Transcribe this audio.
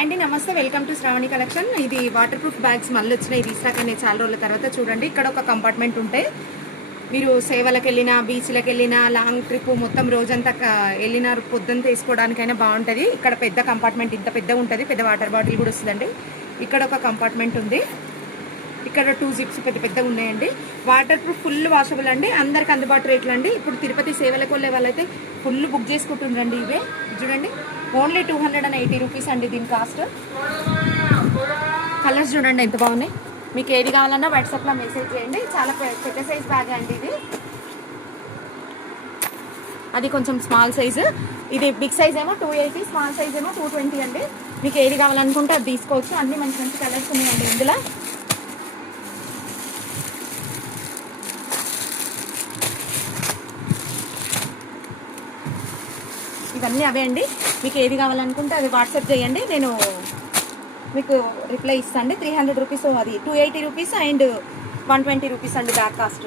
Hi అండి, నమస్తే. Welcome to Shravani collection. ఇది వాటర్ ప్రూఫ్ బ్యాగ్స్ మళ్ళీ వచ్చినాయి రీస్టాక్ అనేది చాలా రోజుల తర్వాత. చూడండి, ఇక్కడ ఒక కంపార్ట్మెంట్ ఉంటే మీరు సేవలకు వెళ్ళినా, బీచ్లకు వెళ్ళినా, లాంగ్ ట్రిప్ మొత్తం రోజంతా వెళ్ళిన పొద్దున్న తీసుకోవడానికైనా బాగుంటుంది. ఇక్కడ పెద్ద కంపార్ట్మెంట్, ఇంత పెద్దగా ఉంటుంది. పెద్ద వాటర్ బాటిల్ కూడా వస్తుందండి. ఇక్కడ ఒక కంపార్ట్మెంట్ ఉంది. ఇక్కడ 2 జిప్స్ పెద్ద పెద్దగా ఉన్నాయండి. వాటర్ ప్రూఫ్, ఫుల్ వాషబుల్ అండి. అందరికి అందుబాటు రేట్లు అండి. ఇప్పుడు తిరుపతి సేవలకు వెళ్ళే వాళ్ళైతే ఫుల్ బుక్ చేసుకుంటుండ్రండి. ఇవే చూడండి, ఓన్లీ 280 రూపీస్ అండి దీని కాస్ట్. కలర్స్ చూడండి ఎంత బాగున్నాయి. మీకు ఏది కావాలన్నా వాట్సాప్లో మెసేజ్ చేయండి. చాలా పెద్ద సైజ్ బ్యాగ్ అండి ఇది. అది కొంచెం స్మాల్ సైజు, ఇది బిగ్ సైజ్ ఏమో 280, స్మాల్ సైజ్ ఏమో 220 అండి. మీకు ఏది కావాలనుకుంటే అది తీసుకోవచ్చు. అన్ని మంచి మంచి కలర్స్ ఉన్నాయండి ఇందులో. ఇవన్నీ అవే అండి. మీకు ఏది కావాలనుకుంటే అది వాట్సాప్ చేయండి, నేను మీకు రిప్లై ఇస్తాను అండి. 300 రూపీస్, అది 280 రూపీస్ అండ్ 120 రూపీస్ అండి బ్యాగ్ కాస్ట్.